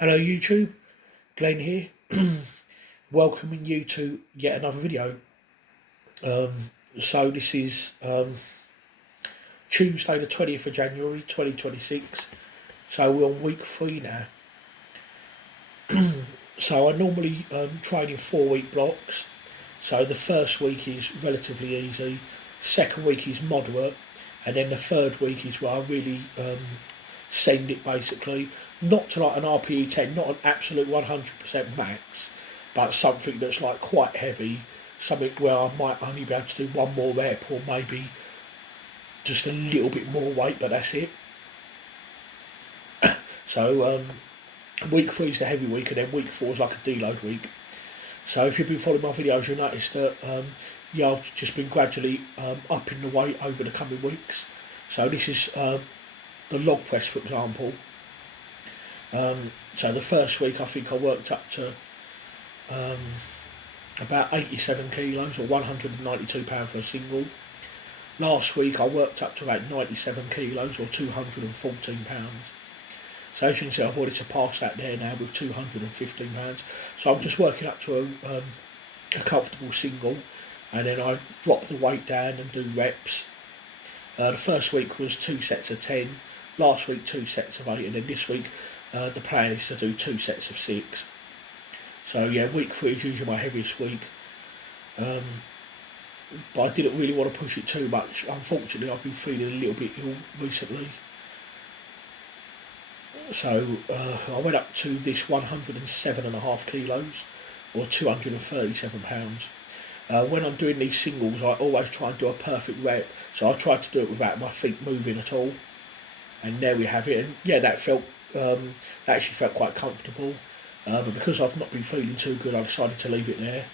Hello YouTube, Glenn here, welcoming you to yet another video. So this is Tuesday the 20th of January 2026, so we're on week 3 now. So I normally train in 4-week blocks, so the first week is relatively easy, second week is moderate, and then the third week is where I really send it basically, not to like an RPE 10, not an absolute 100% max, but something that's like quite heavy, something where I might only be able to do one more rep or maybe just a little bit more weight, but that's it. So week 3 is the heavy week, and then week 4 is like a deload week. So if you've been following my videos, you'll notice that I've just been gradually upping the weight over the coming weeks. So this is the log press, for example. So the first week I think I worked up to about 87 kilos or 192 pounds for a single. Last week I worked up to about 97 kilos or 214 pounds. So as you can see, I've already surpassed that there now with 215 pounds. So I'm just working up to a comfortable single, and then I drop the weight down and do reps. The first week was 2 sets of 10, last week 2 sets of 8, and then this week the plan is to do 2 sets of 6. So yeah, week 3 is usually my heaviest week. But I didn't really want to push it too much. Unfortunately, I've been feeling a little bit ill recently. So I went up to this 107.5 kilos or 237 pounds. When I'm doing these singles, I always try and do a perfect rep. So I tried to do it without my feet moving at all. And there we have it. And yeah, that actually felt quite comfortable. But because I've not been feeling too good, I decided to leave it there.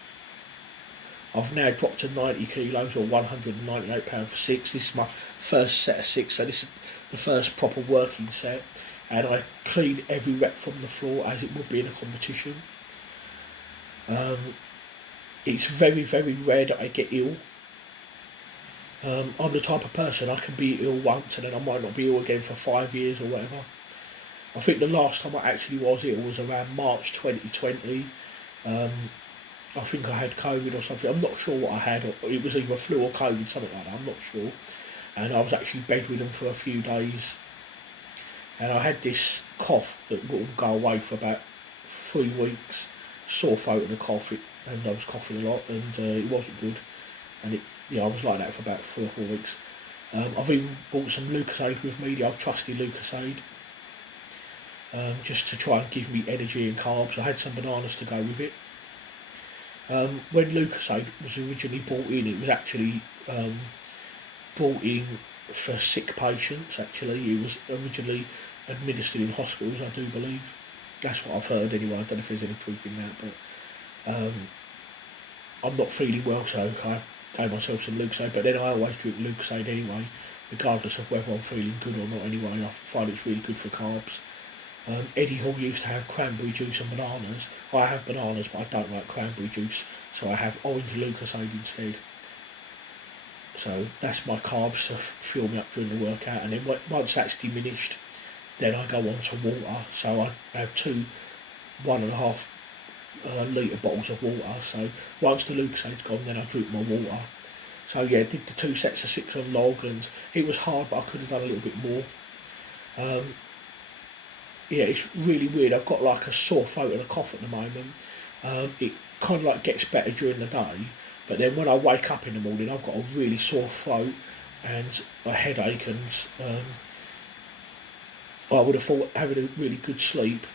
I've now dropped to 90 kilos or 198 pounds for 6. This is my first set of 6, so this is the first proper working set. And I clean every rep from the floor as it would be in a competition. It's very, very rare that I get ill. I'm the type of person, I can be ill once and then I might not be ill again for 5 years or whatever. I think the last time I actually was ill was around March 2020. I think I had COVID or something. I'm not sure what I had. Or it was either flu or COVID, something like that. I'm not sure. And I was actually bedridden for a few days. And I had this cough that wouldn't go away for about 3 weeks. Sore throat and a cough, and I was coughing a lot, and it wasn't good. And I was like that for about 3 or 4 weeks. I've even bought some Lucozade with me, the old trusty Lucozade, just to try and give me energy and carbs. I had some bananas to go with it. When Lucozade was originally brought in, it was actually brought in for sick patients. Actually, it was originally administered in hospitals, I do believe. That's what I've heard anyway. I don't know if there's any truth in that, but I'm not feeling well, so I gave myself some Lucozade. But then I always drink Lucozade anyway, regardless of whether I'm feeling good or not. Anyway, I find it's really good for carbs. Eddie Hall used to have cranberry juice and bananas. I have bananas, but I don't like cranberry juice, so I have orange Lucozade instead. So that's my carbs to fuel me up during the workout, and then once that's diminished, then I go on to water. So I have 2 1.5 litre bottles of water. So once the Lucosade's gone, then I drink my water. So yeah, did the 2 sets of 6 on log, and it was hard, but I could have done a little bit more. Yeah, it's really weird. I've got like a sore throat and a cough at the moment. It kind of like gets better during the day, but then when I wake up in the morning, I've got a really sore throat and a headache, and I would have thought having a really good sleep,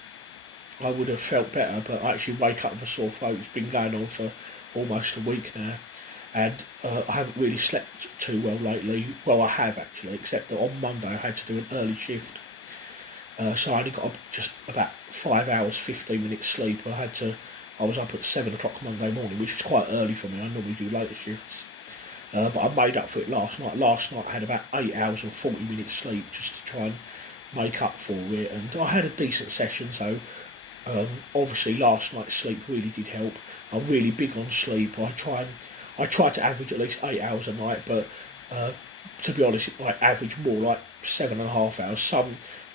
I would have felt better, but I actually wake up with a sore throat. It's been going on for almost a week now, and I haven't really slept too well lately. Well, I have actually, except that on Monday I had to do an early shift. So I only got just about 5 hours, 15 minutes sleep. I was up at 7 o'clock Monday morning, which is quite early for me. I normally do later shifts. But I made up for it last night. Last night I had about 8 hours and 40 minutes sleep just to try and make up for it. And I had a decent session, so obviously last night's sleep really did help. I'm really big on sleep. I try to average at least 8 hours a night, but to be honest, I average more like 7.5 hours.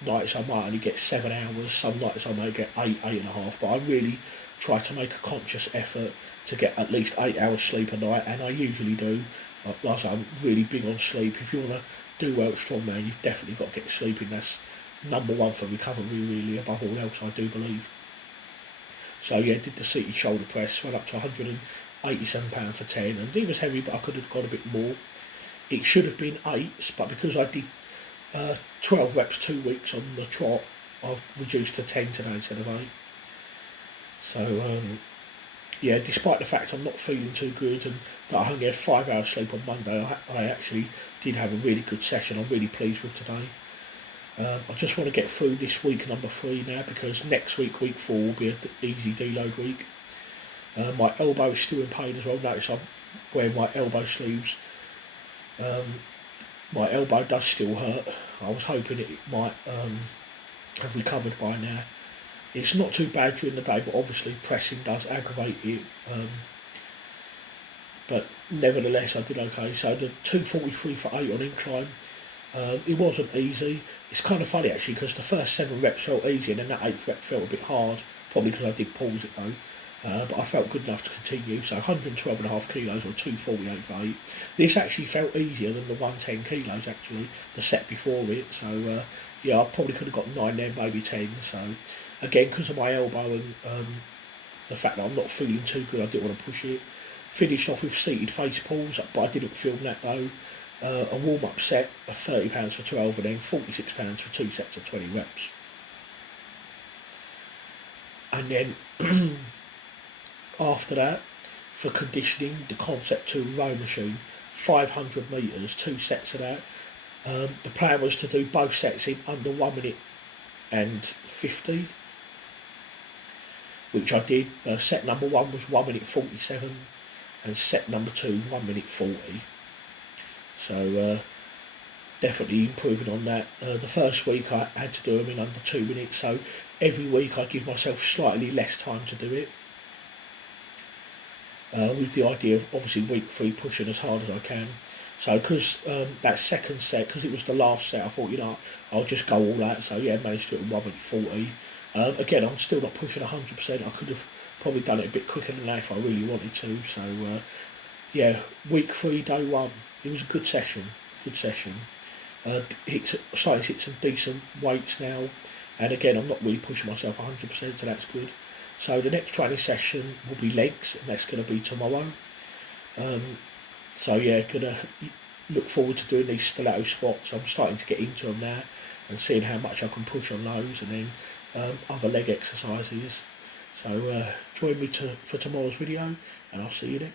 nights I might only get 7 hours, some nights I may get 8.5, but I really try to make a conscious effort to get at least 8 hours sleep a night, and I usually do. Like I say, I'm really big on sleep. If you want to do well at strongman, you've definitely got to get sleeping. That's number one for recovery, really, above all else, I do believe. So yeah, did the seated shoulder press, went up to £187 for 10, and it was heavy, but I could have got a bit more. It should have been 8s, but because I did 12 reps 2 weeks on the trot, I've reduced to 10 today instead of 8. So yeah, despite the fact I'm not feeling too good and that I only had 5 hours sleep on Monday, I actually did have a really good session. I'm really pleased with today. I just want to get through this week number 3 now, because next week, week 4, will be an easy deload week. My elbow is still in pain as well. Notice I'm wearing my elbow sleeves. My elbow does still hurt. I was hoping it might have recovered by now. It's not too bad during the day, but obviously pressing does aggravate it. But nevertheless, I did okay. So the 243 for 8 on incline, it wasn't easy. It's kind of funny actually, because the first 7 reps felt easy, and then that 8th rep felt a bit hard, probably because I did pause it though. But I felt good enough to continue. So 112.5 kilos or 248 for 8. This actually felt easier than the 110 kilos actually, the set before it. So yeah, I probably could have got 9 then, maybe 10. So again, because of my elbow and the fact that I'm not feeling too good, I didn't want to push it. Finished off with seated face pulls, but I didn't film that though. A warm-up set of £30 for 12, and then £46 for 2 sets of 20 reps. And then after that, for conditioning, the Concept 2 row machine, 500 metres, 2 sets of that. The plan was to do both sets in under 1 minute and 50, which I did. Set number 1 was 1 minute 47, and set number 2 1 minute 40. So definitely improving on that. The first week I had to do them in under 2 minutes, so every week I give myself slightly less time to do it. With the idea of obviously week 3 pushing as hard as I can. So because that second set, because it was the last set, I thought, you know, I'll just go all out. So yeah, managed to do it in 1 minute 40. Again, I'm still not pushing 100%. I could have probably done it a bit quicker than that if I really wanted to. So yeah, week 3, day 1, it was a good session. Starting to hit some decent weights now, and again, I'm not really pushing myself 100%, so that's good. So the next training session will be legs, and that's going to be tomorrow. So yeah, gonna look forward to doing these stiletto squats. I'm starting to get into them now and seeing how much I can push on those, and then other leg exercises. So join me for tomorrow's video, and I'll see you then.